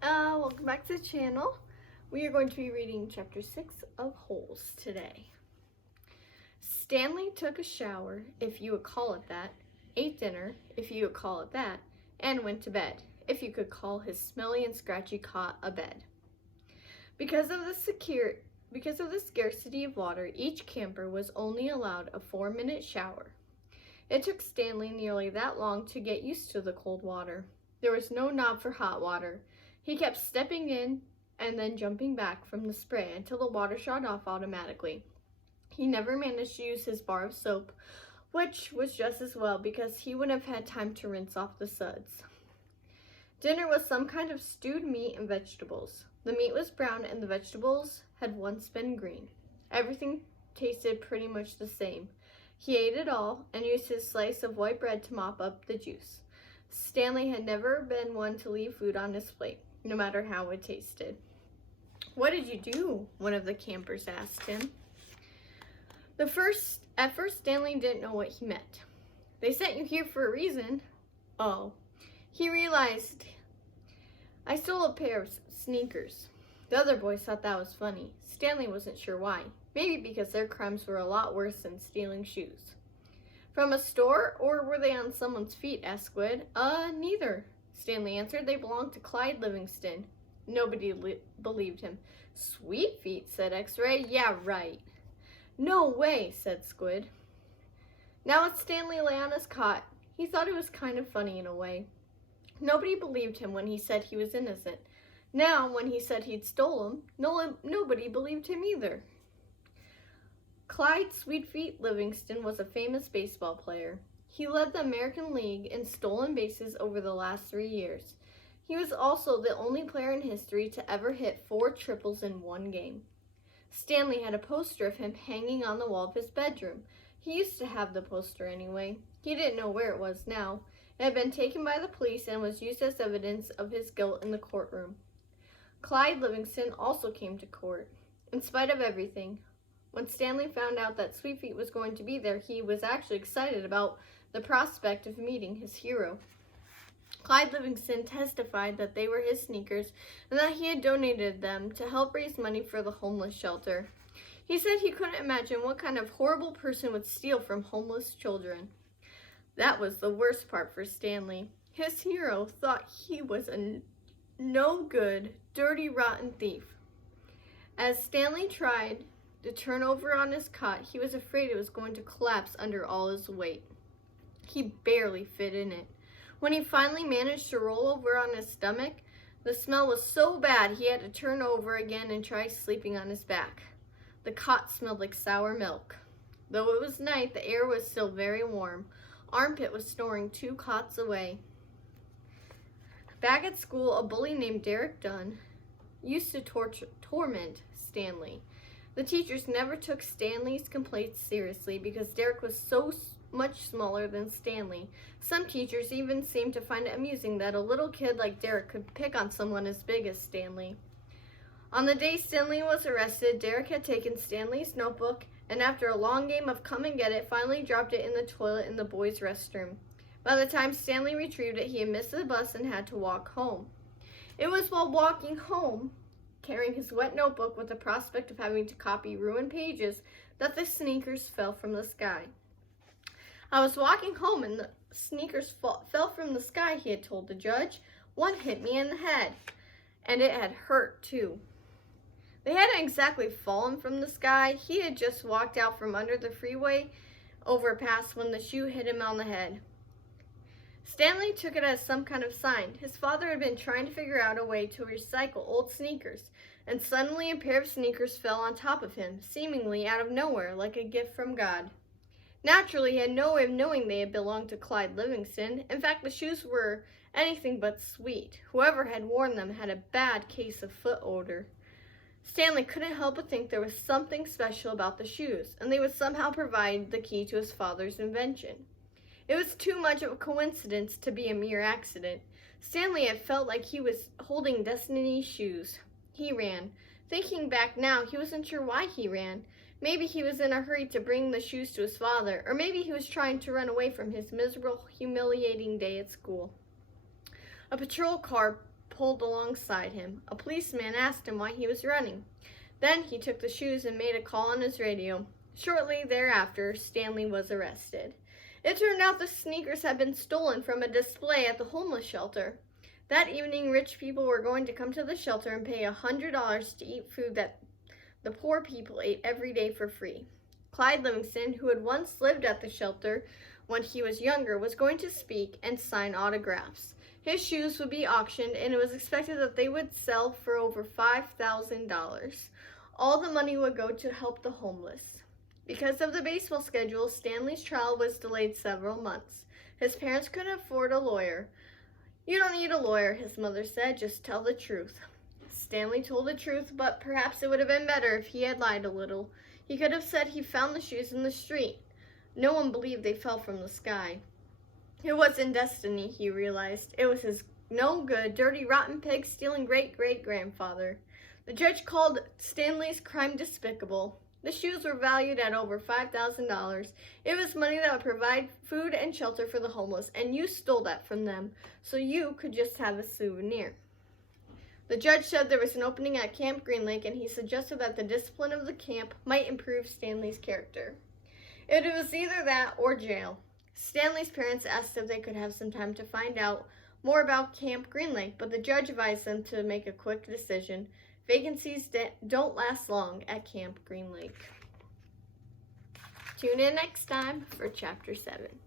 Welcome back to the channel. We are going to be reading chapter 6 of Holes today. Stanley took a shower, if you would call it that, ate dinner, if you would call it that, and went to bed, if you could call his smelly and scratchy cot a bed. Because of the scarcity of water, each camper was only allowed a 4-minute shower. It took Stanley nearly that long to get used to the cold water. There was no knob for hot water. He kept stepping in and then jumping back from the spray until the water shot off automatically. He never managed to use his bar of soap, which was just as well because he wouldn't have had time to rinse off the suds. Dinner was some kind of stewed meat and vegetables. The meat was brown and the vegetables had once been green. Everything tasted pretty much the same. He ate it all and used his slice of white bread to mop up the juice. Stanley had never been one to leave food on his plate, no matter how it tasted. "What did you do?" one of the campers asked him. At first, Stanley didn't know what he meant. "They sent you here for a reason." Oh. He realized, "I stole a pair of sneakers." The other boys thought that was funny. Stanley wasn't sure why. Maybe because their crimes were a lot worse than stealing shoes. "From a store, or were they on someone's feet?" asked Squid. Neither," Stanley answered. "They belonged to Clyde Livingston." Nobody believed him. "Sweet feet," said X-Ray. "Yeah, right." "No way," said Squid. Now as Stanley lay on his cot, he thought it was kind of funny in a way. Nobody believed him when he said he was innocent. Now, when he said he'd stolen them, nobody believed him either. Clyde Sweetfeet Livingston was a famous baseball player. He led the American League in stolen bases over the last 3 years. He was also the only player in history to ever hit 4 triples in one game. Stanley had a poster of him hanging on the wall of his bedroom. He used to have the poster anyway. He didn't know where it was now. It had been taken by the police and was used as evidence of his guilt in the courtroom. Clyde Livingston also came to court. In spite of everything, when Stanley found out that Sweetfeet was going to be there, he was actually excited about the prospect of meeting his hero. Clyde Livingston testified that they were his sneakers and that he had donated them to help raise money for the homeless shelter. He said he couldn't imagine what kind of horrible person would steal from homeless children. That was the worst part for Stanley. His hero thought he was a no-good, dirty, rotten thief. As Stanley tried to turn over on his cot, he was afraid it was going to collapse under all his weight. He barely fit in it. When he finally managed to roll over on his stomach, the smell was so bad he had to turn over again and try sleeping on his back. The cot smelled like sour milk. Though it was night, the air was still very warm. Armpit was snoring 2 cots away. Back at school, a bully named Derek Dunn used to torment Stanley. The teachers never took Stanley's complaints seriously because Derek was so much smaller than Stanley. Some teachers even seemed to find it amusing that a little kid like Derek could pick on someone as big as Stanley. On the day Stanley was arrested, Derek had taken Stanley's notebook and after a long game of come and get it, finally dropped it in the toilet in the boys' restroom. By the time Stanley retrieved it, he had missed the bus and had to walk home. It was while walking home, carrying his wet notebook with the prospect of having to copy ruined pages, that the sneakers fell from the sky. "I was walking home and the sneakers fell from the sky," he had told the judge. "One hit me in the head, and it had hurt too." They hadn't exactly fallen from the sky. He had just walked out from under the freeway overpass when the shoe hit him on the head. Stanley took it as some kind of sign. His father had been trying to figure out a way to recycle old sneakers, and suddenly a pair of sneakers fell on top of him, seemingly out of nowhere, like a gift from God. Naturally, he had no way of knowing they had belonged to Clyde Livingston. In fact, the shoes were anything but sweet. Whoever had worn them had a bad case of foot odor. Stanley couldn't help but think there was something special about the shoes, and they would somehow provide the key to his father's invention. It was too much of a coincidence to be a mere accident. Stanley had felt like he was holding Destiny's shoes. He ran. Thinking back now, he wasn't sure why he ran. Maybe he was in a hurry to bring the shoes to his father, or maybe he was trying to run away from his miserable, humiliating day at school. A patrol car pulled alongside him. A policeman asked him why he was running. Then he took the shoes and made a call on his radio. Shortly thereafter, Stanley was arrested. It turned out the sneakers had been stolen from a display at the homeless shelter. That evening, rich people were going to come to the shelter and pay $100 to eat food that the poor people ate every day for free. Clyde Livingston, who had once lived at the shelter when he was younger, was going to speak and sign autographs. His shoes would be auctioned, and it was expected that they would sell for over $5,000. All the money would go to help the homeless. Because of the baseball schedule, Stanley's trial was delayed several months. His parents couldn't afford a lawyer. "You don't need a lawyer," his mother said, "just tell the truth." Stanley told the truth, but perhaps it would have been better if he had lied a little. He could have said he found the shoes in the street. No one believed they fell from the sky. It wasn't destiny, he realized. It was his no-good, dirty, rotten pig stealing great-great-grandfather. The judge called Stanley's crime despicable. The shoes were valued at over $5,000. It was money that would provide food and shelter for the homeless, and you stole that from them, so you could just have a souvenir. The judge said there was an opening at Camp Green Lake, and he suggested that the discipline of the camp might improve Stanley's character. It was either that or jail. Stanley's parents asked if they could have some time to find out more about Camp Green Lake, but the judge advised them to make a quick decision. Vacancies don't last long at Camp Green Lake. Tune in next time for Chapter 7.